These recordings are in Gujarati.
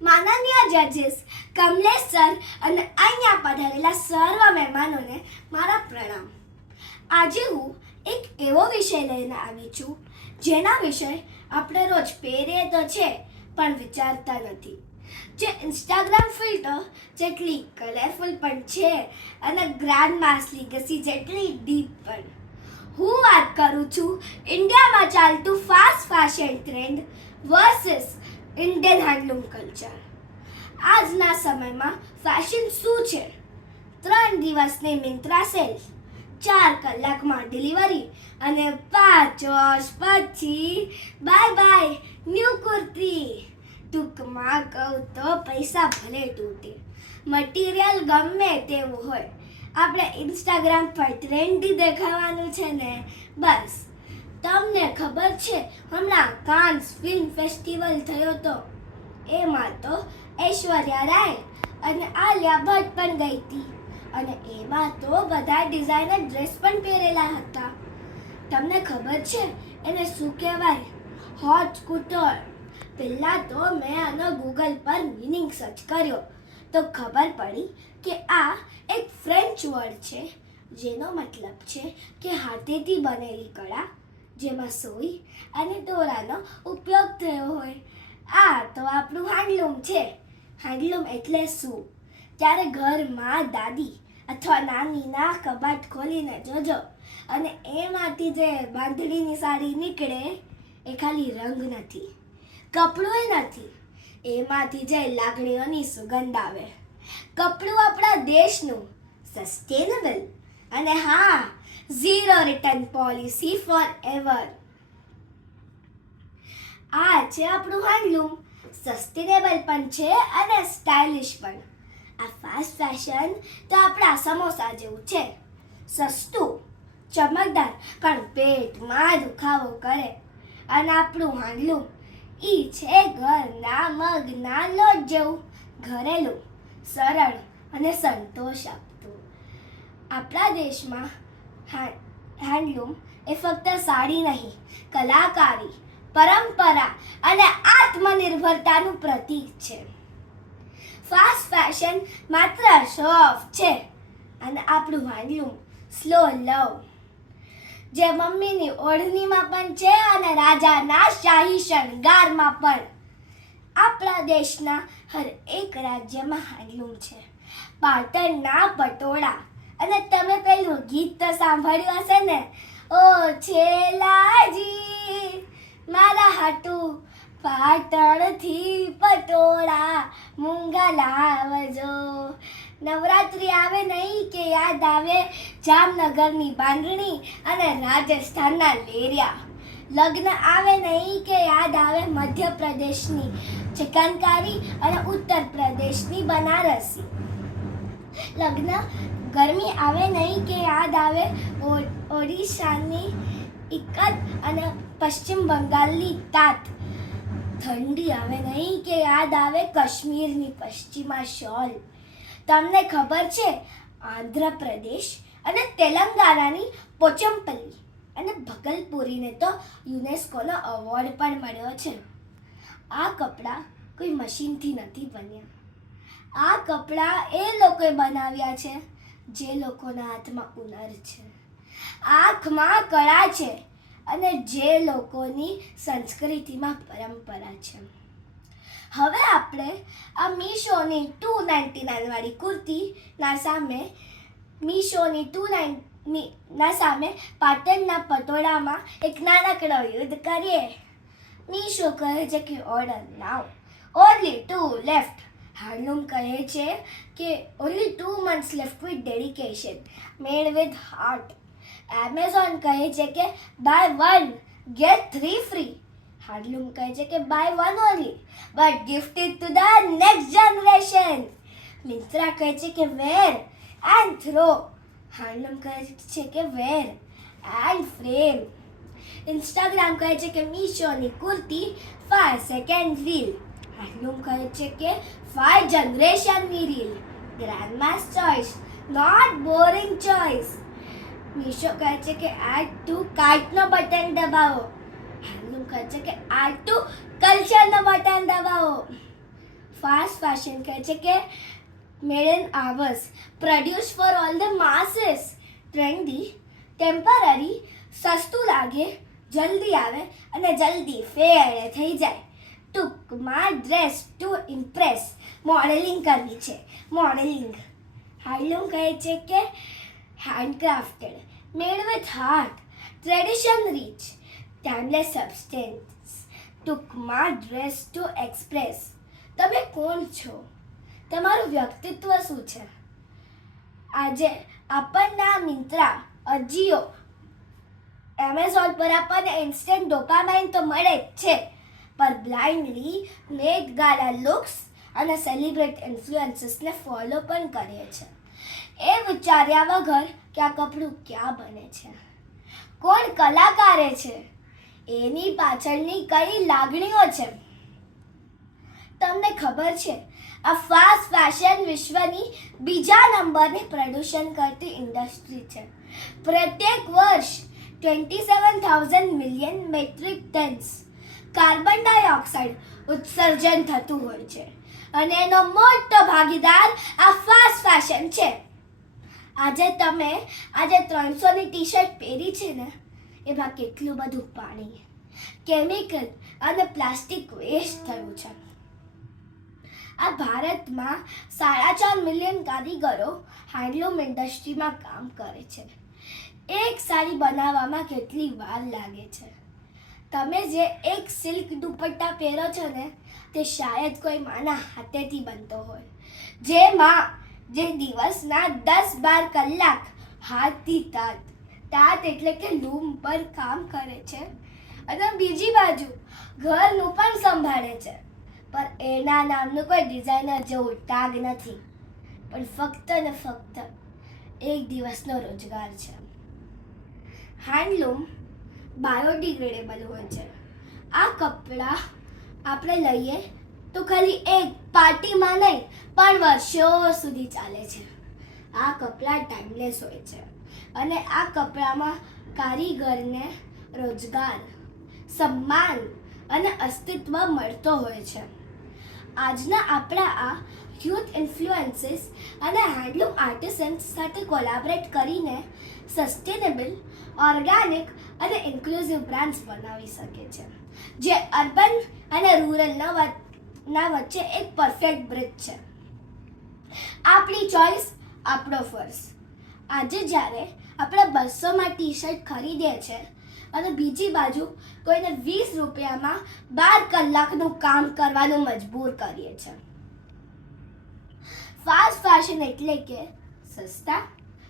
માનનીય જજીસ કમલેશ સર અને અહીંયા પધારેલા સર્વ મહેમાનોને મારા પ્રણામ. આજે હું એક એવો વિષય લઈને આવી છું જેના વિષય આપણે રોજ પહેરીએ તો છે પણ વિચારતા નથી. જે ઇન્સ્ટાગ્રામ ફિલ્ટર જેટલી કલરફુલ પણ છે અને ગ્રાન્ડ માસ લીગસી જેટલી ડીપ પણ. હું વાત કરું છું ઇન્ડિયામાં ચાલતું fast fashion trend versus Indian handloom culture. આજના સમયમાં ફેશન શું છે? 3 દિવસની મિંત્રા સેલ, 4 કલાકમાં ડિલિવરી અને 5 વર્ષ પછી બાય બાય ન્યૂ કુર્તી. ટૂંકમાં કહું તો પૈસા ભલે તૂટે, મટીરિયલ ગમે તેવું હોય, આપણે ઇન્સ્ટાગ્રામ પર ટ્રેન્ડી દેખાવાનું છે ને બસ. તમને ખબર છે હમણાં કાન્સ ફિલ્મ ફેસ્ટિવલ થયો તો એમાં તો ઐશ્વર્યા રાય અને આલિયા ભટ્ટ પણ ગઈ હતી અને એમાં તો બધા ડિઝાઇનર ડ્રેસ પણ પહેરેલા હતા. તમને ખબર છે એને શું કહેવાય? Hot scooter. પહેલાં તો મેં આનો ગૂગલ પર મિનિંગ સર્ચ કર્યો તો ખબર પડી કે આ એક ફ્રેન્ચ વર્ડ છે જેનો મતલબ છે કે હાથેથી બનેલી કળા જેમાં સોય અને દોરાનો ઉપયોગ થયો હોય. આ તો આપણું હેન્ડલૂમ છે. હેન્ડલૂમ એટલે શું? ત્યારે ઘરમાં દાદી અથવા નાનીના કબાટ ખોલીને જોજો અને એમાંથી જે બાંધણીની સાડી નીકળે એ ખાલી રંગ નથી, કપડું નથી, એમાંથી જે લાગણીઓની સુગંધ આવે. કપડું આપણા દેશનું સસ્ટેનેબલ અને હા, 0 રિટર્ન પોલિસી ફોર એવર. આ છે આપણું હેન્ડલૂમ. સસ્ટેનેબલ પણ છે અને સ્ટાઇલિશ પણ. આ ફાસ્ટ ફેશન તો આપણા સમોસા જેવું છે, સસ્તું, ચમકદાર પણ પેટમાં દુખાવો કરે. અને આપણું હેન્ડલૂમ ઈ છે ઘરના મગના લોટ જેવું, ઘરેલું, સરળ અને સંતોષ આપતું. આપણા દેશમાં હેન્ડલૂમ એ ફક્ત સાડી નહીં, કલાકારી, પરંપરા અને આત્મનિર્ભરતાનું પ્રતીક છે. ફાસ્ટ ફેશન માત્ર શો ઓફ છે અને આપણું હેન્ડલૂમ સ્લો લવ, જે મમ્મીની ઓઢણીમાં પણ છે અને રાજાના શાહી શણગારમાં પણ. આપણા દેશના હર એક રાજ્યમાં હેન્ડલૂમ છે. પાટણના પટોળા. અને તમે પેલું ગીત તો સાંભળ્યું હશે ને, ઓ છેલાજી મારા હાટું પાટણથી પટોળા મૂંગા લાવજો. નવરાત્રિ આવે નહીં કે યાદ આવે જામનગરની બાંધણી અને રાજસ્થાનના લેરિયા. લગ્ન આવે નહીં કે યાદ આવે મધ્યપ્રદેશની ચિકનકારી અને ઉત્તર પ્રદેશની બનારસી. લગ્ન ગરમી આવે નહીં કે યાદ આવે ઓડિશાની ઇકત અને પશ્ચિમ બંગાળની તાત. ઠંડી આવે નહીં કે યાદ આવે કાશ્મીરની પશ્ચિમા શોલ. તમને ખબર છે આંધ્રપ્રદેશ અને તેલંગાણાની પોચમપલ્લી અને ભગલપુરીને તો યુનેસ્કોનો એવોર્ડ પણ મળ્યો છે. આ કપડાં કોઈ મશીનથી નથી બન્યા. આ કપડાં એ લોકોએ બનાવ્યા છે જે લોકોના હાથમાં હુનર છે, આંખમાં કળા છે અને જે લોકોની સંસ્કૃતિમાં પરંપરા છે. હવે આપણે આ મીશોની 299 વાળી કુર્તીના સામે પાટણના પટોળામાં એક નાનકડો યુદ્ધ કરીએ. મીશો કહે છે કે ઓર્ડર નાઉ, ઓનલી 2 લેફ્ટ. હેન્ડલૂમ કહે છે કે only 2 months left with dedication, made with heart. Amazon કહે છે કે buy 1 get 3 free. હેન્ડલૂમ કહે છે કે buy 1 only but gift it to the next generation. Myntra કહે છે કે wear and throw. હેન્ડલૂમ કહે છે કે wear and frame. ઇન્સ્ટાગ્રામ કહે છે કે મીશોની કુર્તી 5 સેકન્ડ રીલ. હેન્ડલૂમ કહે છે કે 5 જનરેશનની reel. Grandma's choice, not boring choice. Meesho કહે છે કે એડ ટુ કાર્ટનો બટન દબાવો. હેન્ડલૂમ કહે છે કે એડ ટુ કલ્ચરનો બટન દબાવો. ફાસ્ટ ફેશન કહે છે કે made in hours, produced for all the masses, trendy, temporary, સસ્તું લાગે, જલ્દી આવે અને જલ્દી ફેડ થઈ જાય. ટૂંકમાં ડ્રેસ ટુ ઇમ્પ્રેસ, મોડેલિંગ કરવી છે, મોડેલિંગ. હાર્ડલૂમ કહે છે કે handcrafted, made with heart, tradition rich, timeless substance. ટૂંકમાં ડ્રેસ ટુ એક્સપ્રેસ. તમે કોણ છો? તમારું વ્યક્તિત્વ શું છે? આજે આપણને મિંત્રા, અજીઓ, એમેઝોન પર આપણને ઇન્સ્ટન્ટ ડોપામાઇન તો મળે જ છે, પર બ્લાઇન્ડલી મેડ ગાલા લુક્સ અને સેલિબ્રિટી ઇન્ફ્લુઅન્સર્સને ફોલો પણ કરીએ છે, એ વિચાર્યા વગર કે આ કપડું ક્યાં બને છે, કોણ કલાકારે છે, એની પાછળની કઈ લાગણીઓ છે. તમને ખબર છે આ ફાસ્ટ ફેશન વિશ્વની બીજા નંબરની પ્રદૂષણ કરતી ઇન્ડસ્ટ્રી છે. પ્રત્યેક વર્ષ 27,000 million metric tons carbon dioxide ઉત્સર્જન થતું હોય છે અને એનો મોટો ભાગીદાર આ ફાસ્ટ ફેશન છે. આજે 300ની ટી શર્ટ પહેરી છે ને, એમાં કેટલું બધું પાણી, કેમિકલ અને પ્લાસ્ટિક વેસ્ટ થયું છે. આ ભારતમાં 4.5 મિલિયન કારીગરો હેન્ડલૂમ ઇન્ડસ્ટ્રીમાં કામ કરે છે. એક સાડી બનાવવામાં કેટલી વાર લાગે છે? તમે જે એક સિલ્ક દુપટ્ટા પહેરો છો ને, તે શાયદ કોઈ માના હાથેથી બનતો હોય, જે દિવસના 10-12 કલાક હાથથી તાત એટલે કે લૂમ પર કામ કરે છે અને બીજી બાજુ ઘરનું પણ સંભાળે છે. પર એના નામનું કોઈ ડિઝાઇનર જેવું ટાગ નથી, પણ ફક્ત ને ફક્ત એક દિવસનો રોજગાર છે. હેન્ડલૂમ બાયોડિગ્રેડેબલ હોય છે. આ કપડાં આપણે લઈએ તો ખાલી એક પાર્ટીમાં નહીં પણ વર્ષો સુધી ચાલે છે. આ કપડાં ટાઈમલેસ હોય છે અને આ કપડામાં કારીગરને રોજગાર, સન્માન અને અસ્તિત્વ મળતો હોય છે. આજના આપણા આ યુથ ઇન્ફ્લુઅન્સીસ અને હેન્ડલૂમ આર્ટિસન્સ સાથે કોલેબોરેટ કરીને સસ્ટેનેબલ, ઓર્ગેનિક અને ઇન્ક્લુઝિવ બ્રાન્ડ્સ બનાવી શકે છે, જે અર્બન અને રૂરલના વચ્ચે એક પરફેક્ટ બ્રિજ છે. આપણી ચોઇસ, આપણો ફર્ઝ. આજે જ્યારે આપણે 200માં ટી શર્ટ ખરીદીએ છીએ અને બીજી બાજુ કોઈને 20 રૂપિયામાં 12 કલાકનું કામ કરવાનું મજબૂર કરીએ છીએ. फास्ट फैशन એટલે કે સસ્તા,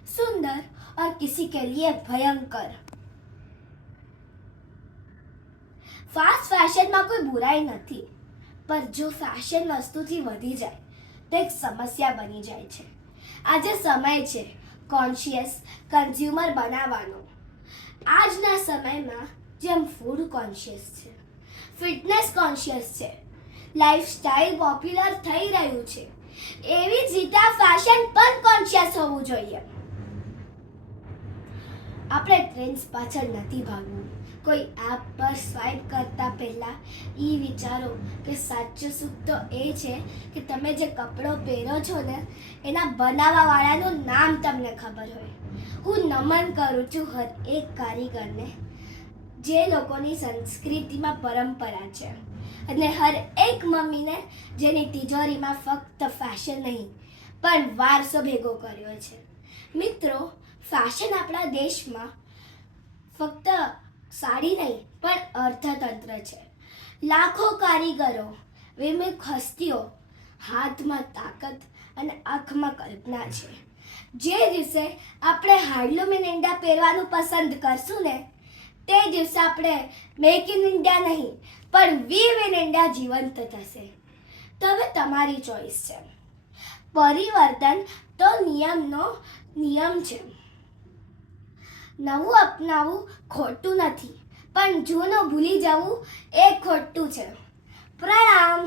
સુંદર और किसी के लिए भयंकर. फास्ट ફેશનમાં કોઈ બુરાઈ નથી, પર જો ફેશન વસ્તુથી વધી જાય તો એક સમસ્યા બની જાય છે. આજે સમય છે કોન્શિયસ કન્ઝ્યુમર બનાવવાનો. આજના સમયમાં જેમ ફૂડ કોન્શિયસ છે, ફિટનેસ કોન્શિયસ છે, લાઈફસ્ટાઈલ પોપ્યુલર થઈ રહ્યું છે, એવી જ રીતે આ ફેશન પણ કોન્શિયસ હોવું જોઈએ. આપણે ટ્રેન્ડ્સ પાછળ નથી ભાગવું. કોઈ એપ પર સ્વાઇપ કરતા પહેલા એ વિચારો કે સાચું સુખ તો એ છે કે તમે જે કપડો પહેરો છો ને, એના બનાવવાવાળાનું નામ તમને ખબર હોય. હું નમન કરું છું હર એક કારીગરને, જે લોકોની સંસ્કૃતિમાં પરંપરા છે, અને હર એક મમ્મીને જેની તિજોરીમાં ફક્ત ફેશન નહીં પણ વારસો ભેગો કર્યો છે. મિત્રો, ફેશન આપણા દેશમાં ફક્ત સાડી નહીં પણ અર્થતંત્ર છે. લાખો કારીગરો, વિમુખ હસ્તીઓ, હાથમાં તાકાત અને આંખમાં કલ્પના છે. જે દિવસે આપણે હેન્ડલૂમ ઇન ઇન્ડિયા પહેરવાનું પસંદ કરશું ને, તે દિવસે આપણે મેક ઇન ઇન્ડિયા નહીં પણ વીવ ઇન ઇન્ડિયા જીવંત થશે. તો હવે તમારી ચોઈસ છે. પરિવર્તન તો નિયમ છે. નવું અપનાવવું ખોટું નથી, પણ જૂનું ભૂલી જવું એ ખોટું છે. પ્રણામ.